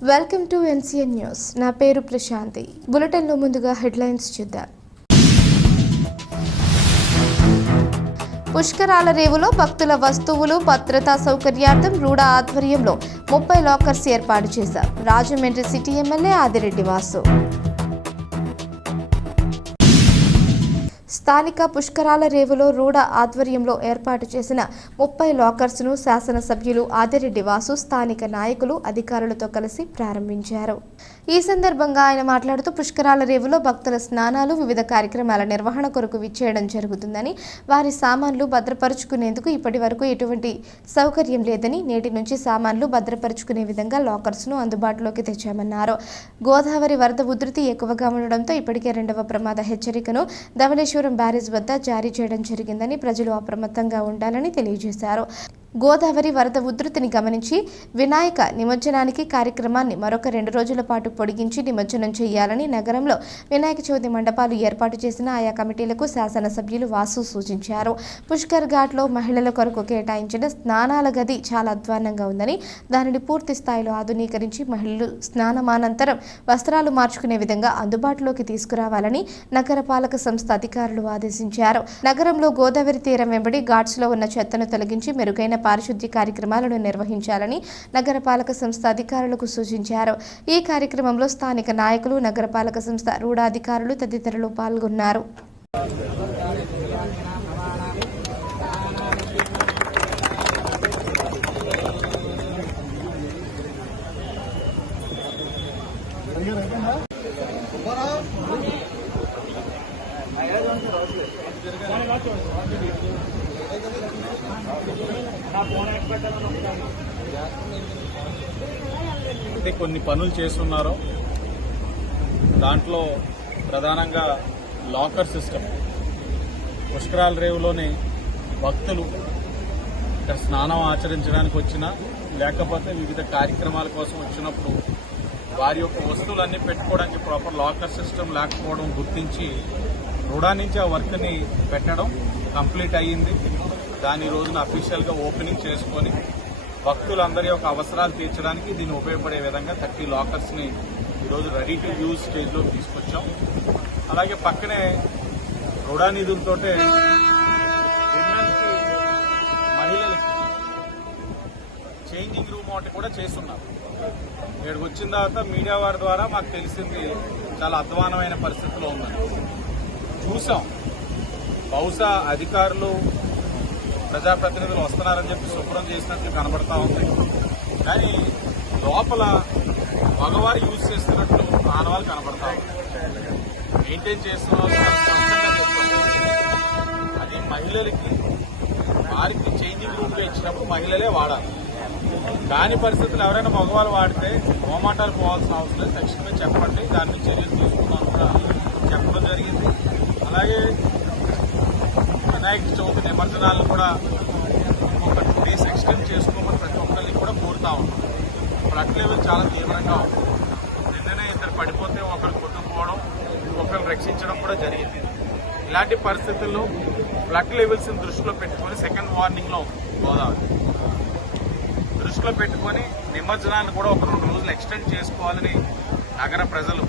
Welcome to NCN news. నా పేరు ప్రశాంతి. బులెటిన్లో ముందుగా హెడ్లైన్స్ చూద్దాం. పుష్కరాల రేవులో భక్తుల వస్తువులు భద్రతా సౌకర్యార్థం రూడా ఆధ్వర్యంలో 30 లాకర్స్ ఏర్పాటు చేశారు. Rajahmundry city MLA Adireddy Vasu. స్థానిక పుష్కరాల రేవులో రూడా ఆధ్వర్యంలో ఏర్పాటు చేసిన 30 లాకర్స్ను శాసనసభ్యులు ఆదిరెడ్డి వాసు స్థానిక నాయకులు అధికారులతో కలిసి ప్రారంభించారు. ఈ సందర్భంగా ఆయన మాట్లాడుతూ పుష్కరాల రేవులో భక్తుల స్నానాలు వివిధ కార్యక్రమాల నిర్వహణ కొరకు విచ్చేయడం జరుగుతుందని, వారి సామాన్లు భద్రపరుచుకునేందుకు ఇప్పటి వరకు ఎటువంటి సౌకర్యం లేదని, నేటి నుంచి సామాన్లు భద్రపరుచుకునే విధంగా లాకర్స్ను అందుబాటులోకి తెచ్చామన్నారు. గోదావరి వరద ఉధృతి ఎక్కువగా ఉండడంతో ఇప్పటికే 2వ ప్రమాద హెచ్చరికను ధవళేశ్వరం బ్యారేజ్ వద్ద జారీ చేయడం జరిగిందని, ప్రజలు అప్రమత్తంగా ఉండాలని తెలియజేశారు. గోదావరి వరద ఉధృతిని గమనించి వినాయక నిమజ్జనానికి కార్యక్రమాన్ని మరొక 2 రోజుల పాటు పొడిగించి నిమజ్జనం చేయాలని నగరంలో వినాయక చవితి మండపాలు ఏర్పాటు చేసిన ఆయా కమిటీలకు శాసనసభ్యులు వాసు సూచించారు. పుష్కర్ ఘాట్లో మహిళల కొరకు కేటాయించిన స్నానాల గది చాలా అధ్వాన్నంగా ఉందని, దానిని పూర్తి స్థాయిలో ఆధునీకరించి మహిళలు స్నానమానంతరం వస్త్రాలు మార్చుకునే విధంగా అందుబాటులోకి తీసుకురావాలని నగరపాలక సంస్థ అధికారులు ఆదేశించారు. నగరంలో గోదావరి తీరం వెంబడి ఘాట్స్లో ఉన్న చెత్తను తొలగించి మెరుగైన పారిశుద్ధ్య కార్యక్రమాలను నిర్వహించాలని నగరపాలక సంస్థ అధికారులకు సూచించారు. ఈ కార్యక్రమంలో స్థానిక నాయకులు, నగరపాలక సంస్థ రూడా అధికారులు తదితరులు పాల్గొన్నారు. కొన్ని పనులు చేస్తున్నారో దాంట్లో ప్రధానంగా లాకర్ సిస్టమ్. పుష్కరాల రేవులోని భక్తులు ఇక్కడ స్నానం ఆచరించడానికి వచ్చినా లేకపోతే వివిధ కార్యక్రమాల కోసం వచ్చినప్పుడు వారి యొక్క వస్తువులన్నీ పెట్టుకోవడానికి ప్రాపర్ లాకర్ సిస్టమ్ లేకపోవడం గుర్తించి రుడా నుంచి ఆ వర్క్ని పెట్టడం కంప్లీట్ అయ్యింది. దాని రోజున అఫీషియల్గా ఓపెనింగ్ చేసుకొని భక్తులందరి యొక్క అవసరాలు తీర్చడానికి దీన్ని ఉపయోగపడే విధంగా 30 లాకర్స్ని ఈరోజు రెడీ టు యూజ్ స్టేజ్లో తీసుకొచ్చాం. అలాగే పక్కనే రుడా నిధులతోటే విమెన్కి, మహిళలకి చేంజింగ్ రూమ్ ఒకటి కూడా చేస్తున్నారు. ఇక్కడికి వచ్చిన తర్వాత మీడియా వారి ద్వారా మాకు తెలిసింది చాలా అధ్వానమైన పరిస్థితిలో ఉందని చూసాం. బహుశా అధికారులు, ప్రజాప్రతినిధులు వస్తున్నారని చెప్పి శుభ్రం చేసినట్లు కనబడతా ఉంది. కానీ లోపల మగవారు యూజ్ చేస్తున్నట్లు ఆనవాళ్ళు కనబడతా ఉంది. మెయింటైన్ చేస్తున్న వాళ్ళు చాలా స్పష్టంగా చెప్తారు. అది మహిళలకి, వారికి చేంజింగ్ రూమ్గా ఇచ్చినప్పుడు మహిళలే వాడాలి. దాని పరిస్థితులు ఎవరైనా మగవాళ్ళు వాడితే మోమాటాలు పోవాల్సిన అవసరం లేదు, తక్షణమే చెప్పండి, దాని మీద చర్యలు తీసుకున్నాను కూడా చెప్పడం జరిగింది. అలాగే వినాయక చవితి నిమజ్జనాలను కూడా ఒక 2 days ఎక్స్టెండ్ చేసుకోమని ప్రతి ఒక్కరిని కూడా కోరుతా ఉన్నాం. ఫ్లడ్ లెవెల్ చాలా తీవ్రంగా ఉంది. నిన్ననే 2 పడిపోతే ఒకరు కొట్టుకుపోవడం, ఒకరిని రక్షించడం కూడా జరిగింది. ఇలాంటి పరిస్థితుల్లో ఫ్లడ్ లెవెల్స్ దృష్టిలో పెట్టుకుని సెకండ్ వార్నింగ్లో గోదావరి దృష్టిలో పెట్టుకుని నిమజ్జనాన్ని కూడా ఒక 2 రోజులు ఎక్స్టెండ్ చేసుకోవాలని నగర ప్రజలు